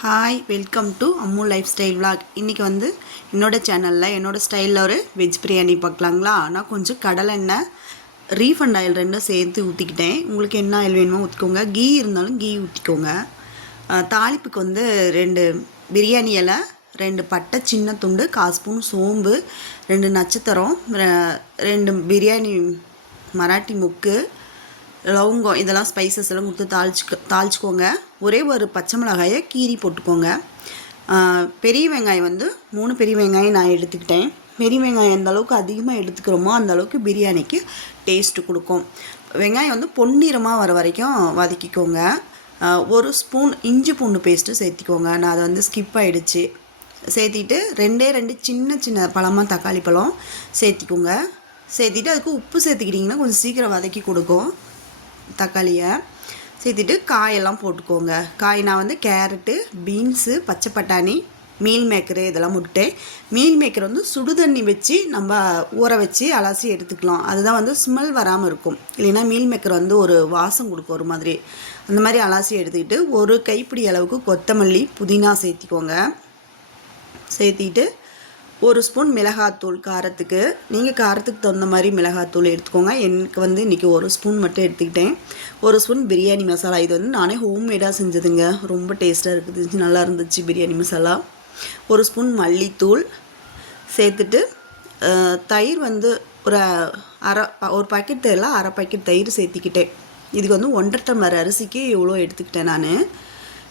Hi welcome to Ammu life style vlog. இன்றைக்கி வந்து என்னோடய சேனலில் என்னோடய ஸ்டைலில் ஒரு வெஜ் பிரியாணி பார்க்கலாங்களா. நான் கொஞ்சம் கடலெண்ணெய் ரீஃபண்ட் ஆயில் ரெண்டும் சேர்த்து ஊற்றிக்கிட்டேன். உங்களுக்கு என்ன ஆயில் வேணுமோ ஊற்றிக்கோங்க. கீ இருந்தாலும் கீ ஊற்றிக்கோங்க. தாளிப்புக்கு வந்து 2 பிரியாணி இலை, 2 பட்டை சின்ன துண்டு, 1/4 ஸ்பூன் சோம்பு, 2 நட்சத்திரம், 2 பிரியாணி மராட்டி முக்கு, லவங்கம், இதெல்லாம் ஸ்பைசஸ் எல்லாம் கொடுத்து தாளிச்சுக்கோங்க. ஒரே ஒரு பச்சை மிளகாயை கீரி போட்டுக்கோங்க. பெரிய வெங்காயம் வந்து 3 பெரிய வெங்காயம் நான் எடுத்துக்கிட்டேன். பெரிய வெங்காயம் எந்த அளவுக்கு அதிகமாக எடுத்துக்கிறோமோ அந்த அளவுக்கு பிரியாணிக்கு டேஸ்ட்டு கொடுக்கும். வெங்காயம் வந்து பொன்னிறமாக வர வரைக்கும் வதக்கிக்கோங்க. 1 ஸ்பூன் இஞ்சி பூண்டு பேஸ்ட்டு சேர்த்திக்கோங்க. நான் அதை வந்து ஸ்கிப் ஆகிடுச்சு. சேர்த்திட்டு 2 சின்ன சின்ன பழமாக தக்காளி பழம் சேர்த்திக்கோங்க. சேர்த்திட்டு அதுக்கு உப்பு சேர்த்துக்கிட்டிங்கன்னா கொஞ்சம் சீக்கிரம் வதக்கி கொடுக்கும். தக்காளியை சேர்த்துட்டு காயெல்லாம் போட்டுக்கோங்க. காய் நான் வந்து கேரட்டு, பீன்ஸு, பச்சை பட்டாணி, மீல் மேக்கரு இதெல்லாம் போட்டுட்டேன். மீல் மேக்கர் வந்து சுடுதண்ணி வச்சு நம்ம ஊற வச்சு அலசி எடுத்துக்கலாம். அதுதான் வந்து ஸ்மெல் வராமல் இருக்கும். இல்லைன்னா மீல் மேக்கர் வந்து ஒரு வாசம் கொடுக்கும் ஒரு மாதிரி. அந்த மாதிரி அலசி எடுத்துக்கிட்டு 1 கைப்பிடி அளவுக்கு கொத்தமல்லி, புதினா சேர்த்திக்கோங்க. சேர்த்திட்டு 1 ஸ்பூன் மிளகாத்தூள் காரத்துக்கு. நீங்கள் காரத்துக்கு தகுந்த மாதிரி மிளகாத்தூள் எடுத்துக்கோங்க. எனக்கு வந்து இன்றைக்கி 1 ஸ்பூன் மட்டும் எடுத்துக்கிட்டேன். 1 ஸ்பூன் பிரியாணி மசாலா. இது வந்து நானே ஹோம்மேடாக செஞ்சதுங்க. ரொம்ப டேஸ்ட்டாக இருக்குது, நல்லா இருந்துச்சு பிரியாணி மசாலா. 1 ஸ்பூன் மல்லித்தூள் சேர்த்துட்டு தயிர் வந்து ஒரு பாக்கெட் தயிரில் 1/2 பாக்கெட் தயிர் சேர்த்திக்கிட்டேன். இதுக்கு வந்து 1.5 டம்ளர் அரிசிக்கு இவ்வளோ எடுத்துக்கிட்டேன். நான்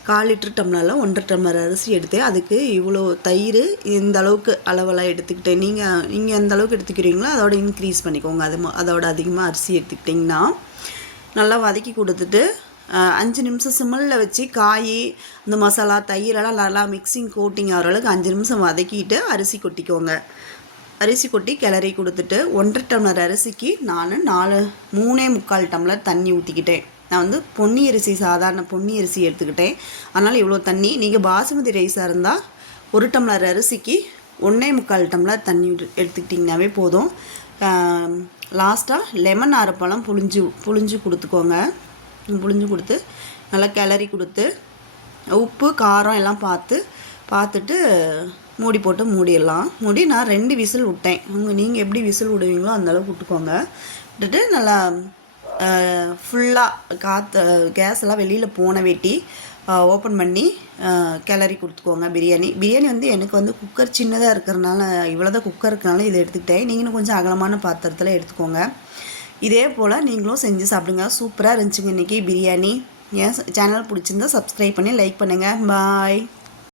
1/4 லிட்டர் டம்ளரில் 1.5 டம்ளர் அரிசி எடுத்தேன். அதுக்கு இவ்வளோ தயிர் இந்த அளவுக்கு அளவெல்லாம் எடுத்துக்கிட்டேன். நீங்கள் எந்த அளவுக்கு எடுத்துக்கிறீங்களோ அதோட இன்க்ரீஸ் பண்ணிக்கோங்க. அதோட அதிகமாக அரிசி எடுத்துக்கிட்டிங்கன்னா நல்லா வதக்கி கொடுத்துட்டு 5 நிமிஷம் சிம்மில் வச்சு காய் இந்த மசாலா தயிரெல்லாம் நல்லா மிக்சிங் கோட்டிங் ஆகிற அளவுக்கு 5 நிமிஷம் வதக்கிட்டு அரிசி கொட்டிக்கோங்க. அரிசி கொட்டி கிளறி கொடுத்துட்டு 1.5 டம்ளர் அரிசிக்கு நான் 3.25 டம்ளர் தண்ணி ஊற்றிக்கிட்டேன். நான் வந்து பொன்னி அரிசி, சாதாரண பொன்னி அரிசி எடுத்துக்கிட்டேன். அதனால் இவ்வளோ தண்ணி. நீங்கள் பாசுமதி ரைஸாக இருந்தால் 1 டம்ளர் அரிசிக்கு 1.25 டம்ளர் தண்ணி எடுத்துக்கிட்டிங்கனாவே போதும். லாஸ்ட்டாக லெமன் அரைப்பழம் புழிஞ்சு கொடுத்துக்கோங்க. புழிஞ்சு கொடுத்து நல்லா கிளறி கொடுத்து உப்பு காரம் எல்லாம் பார்த்துட்டு மூடி போட்டு மூடிடலாம். நான் 2 விசில் விட்டேன். நீங்கள் எப்படி விசில் விடுவீங்களோ அந்தளவுக்கு விட்டுக்கோங்க. விட்டுட்டு நல்லா ஃபுல்லாக கேஸ் எல்லாம் வெளியில் போன வேட்டி ஓப்பன் பண்ணி கிளறி கொடுத்துக்கோங்க. பிரியாணி வந்து எனக்கு வந்து குக்கர் சின்னதாக இருக்கிறனால இவ்வளோதான் குக்கர் இருக்கிறனால இதை எடுத்துக்கிட்டேன். நீங்களும் கொஞ்சம் அகலமான பாத்திரத்தில் எடுத்துக்கோங்க. இதே போல் நீங்களும் செஞ்சு சாப்பிடுங்க. சூப்பராக இருந்துச்சுங்க இன்றைக்கி பிரியாணி. என் சேனல் பிடிச்சிருந்தா சப்ஸ்கிரைப் பண்ணி லைக் பண்ணுங்கள். பாய்.